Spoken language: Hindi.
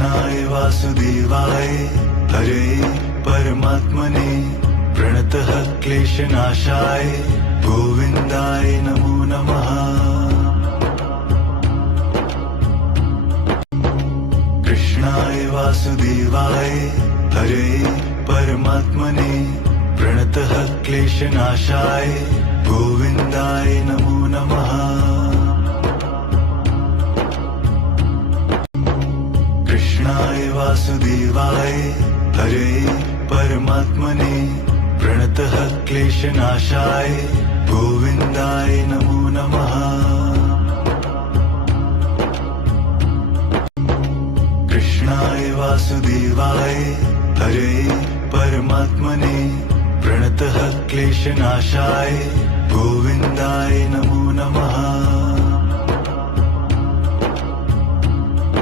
कृष्णाय वासुदेवाय हरे परमात्मने प्रणतः क्लेशनाशाय गोविन्दाय नमो नमः। कृष्णाय वासुदेवाय हरे परमात्मने प्रणतः क्लेशनाशाय गोविन्दाय नमो नमः। कृष्णाय वासुदेवाय हरे परमात्मने प्रणतः क्लेशनाशाय गोविन्दाय नमो नमः। कृष्णाय वासुदेवाय हरे परमात्मने प्रणतः क्लेशनाशाय गोविन्दाय नमो नमः।